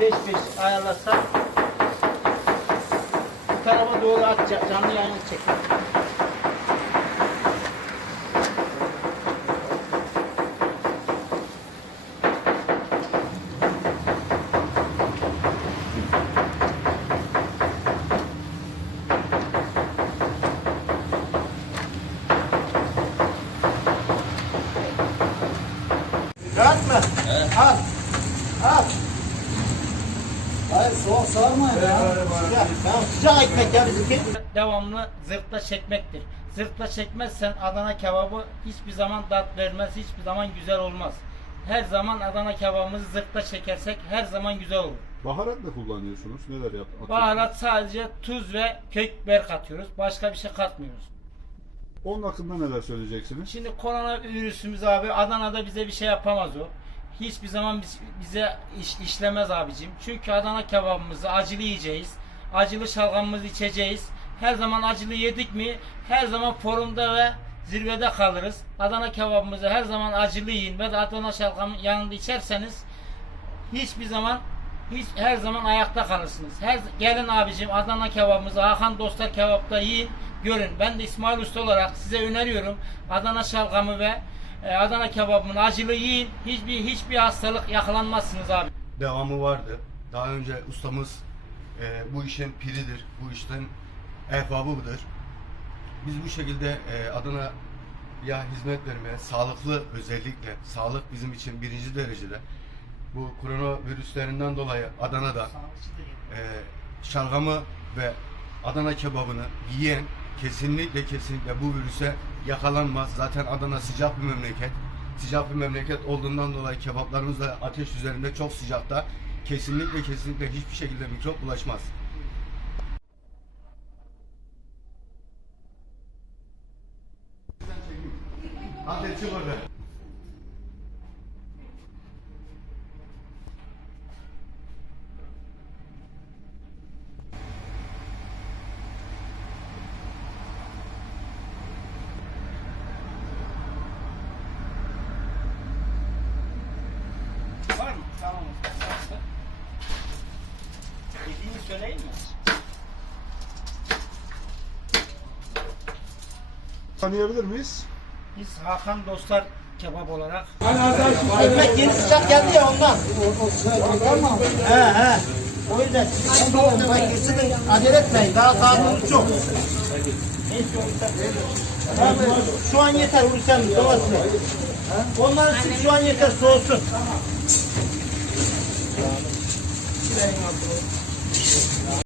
beş beş ayarlasak bu tarafa doğru atacak. Canlı yayını çek. Rahat mı? Al. Al. Hayır soğuk sarmayın ya. Sıcak. Tamam, sıcak ekmek ya bizimki. Devamlı zırhla çekmektir. Zırhla çekmezsen Adana kebabı hiçbir zaman tat vermez, hiçbir zaman güzel olmaz. Her zaman Adana kebabımızı zırhla çekersek her zaman güzel olur. Baharat ne kullanıyorsunuz? Neler yap? atıyorsunuz? Baharat sadece tuz ve kök biber katıyoruz. Başka bir şey katmıyoruz. Onun hakkında neler söyleyeceksiniz? Şimdi koronavirüsümüz abi Adana'da bize bir şey yapamaz o. Hiçbir zaman biz, bize iş, işlemez abicim. Çünkü Adana kebabımızı acılı yiyeceğiz. Acılı şalgamımızı içeceğiz. Her zaman acılı yedik mi her zaman forumda ve zirvede kalırız. Adana kebabımızı her zaman acılı yiyin ve Adana şalgamın yanında içerseniz hiçbir zaman hiç her zaman ayakta kalırsınız. Her gelin abicim Adana kebabımızı Hakan Dostlar Kebap'ta yiyin, görün. Ben de İsmail Usta olarak size öneriyorum. Adana şalgamı ve e, Adana kebabını acılı yiyin. Hiçbir hiçbir hastalık yakalanmazsınız abi. devamı vardı. Daha önce ustamız e, bu işin piridir, bu işten ehbabıdır. Biz bu şekilde e, Adana'ya hizmet vermeye, sağlıklı özellikle, sağlık bizim için birinci derecede. Bu koronavirüslerinden dolayı Adana'da e, şalgamı ve Adana kebabını yiyen kesinlikle kesinlikle bu virüse yakalanmaz. Zaten Adana sıcak bir memleket. Sıcak bir memleket olduğundan dolayı kebaplarımız da ateş üzerinde çok sıcakta. Kesinlikle kesinlikle hiçbir şekilde mikrop bulaşmaz. Hadi çık. Söyleyeyim mi? Tanıyabilir miyiz? Biz Hakan Dostlar kebap olarak. Ekmek yeni sıcak geldi ya ondan. He he. O yüzden soğuk demek kesin acele etmeyin. Daha saatimiz çok. Abi, Şu an yeter Hulusi dolasını. Onların için şu an yeter soğusun.